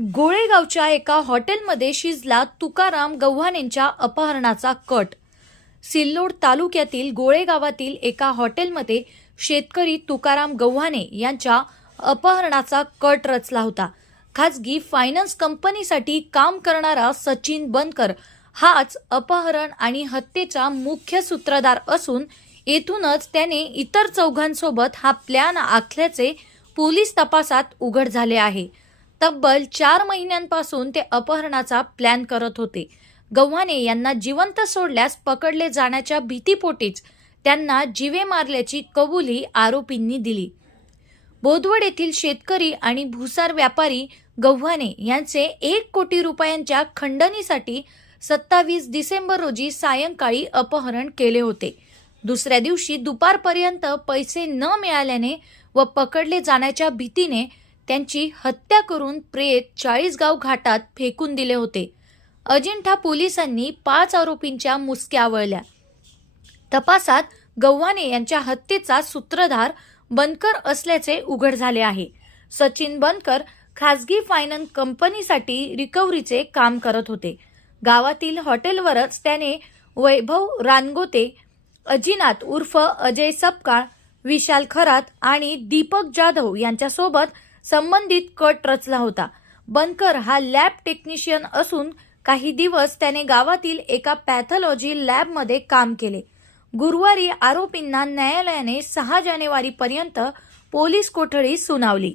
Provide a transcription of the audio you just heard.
गोळेगावच्या एका हॉटेलमध्ये शिजला तुकाराम गव्हाणेंच्या अपहरणाचा कट। सिल्लोड तालुक्यातील गोळेगावातील एका हॉटेलमध्ये शेतकरी तुकाराम गव्हाणे यांच्या अपहरणाचा कट रचला होता। खाजगी फायनान्स कंपनीसाठी काम करणारा सचिन बनकर हाच अपहरण आणि हत्येचा मुख्य सूत्रधार असून येथूनच त्याने इतर चौघांसोबत हा प्लॅन आखल्याचे पोलीस तपासात उघड झाले आहे। तब्बल 4 महिन्यांपासून ते अपहरणाचा प्लॅन करत होते। गव्हाणे यांना जिवंत सोडल्यास पकडले जाण्याच्या भीतीपोटीच त्यांना जीवे मारल्याची कबुली आरोपींनी दिली। बोदवड येथील शेतकरी आणि भुसार व्यापारी गव्हाणे यांचे 1 कोटी रुपयांच्या खंडणीसाठी 27 डिसेंबर रोजी सायंकाळी अपहरण केले होते। दुसऱ्या दिवशी दुपारपर्यंत पैसे न मिळाल्याने व पकडले जाण्याच्या भीतीने त्यांची हत्या करून प्रेत 40गाव घाटात फेकून दिले होते। अजिंठा पोलिसांनी 5 आरोपींच्या मुसक्या आवळल्या। तपासात गव्हाणे यांच्या हत्येचा सूत्रधार बनकर असल्याचे उघड झाले आहे। सचिन बनकर खाजगी फायनान्स कंपनीसाठी रिकव्हरीचे काम करत होते। गावातील हॉटेलवरच त्याने वैभव रानगोते, अजिनाथ उर्फ अजय सपकाळ, विशाल खरात आणि दीपक जाधव यांच्यासोबत संबंधित कट रचला होता। बनकर हा लॅब टेक्निशियन असून काही दिवस त्याने गावातील एका पॅथॉलॉजी लॅबमध्ये काम केले। गुरुवारी आरोपींना न्यायालयाने 6 जानेवारीपर्यंत पोलीस कोठडी सुनावली।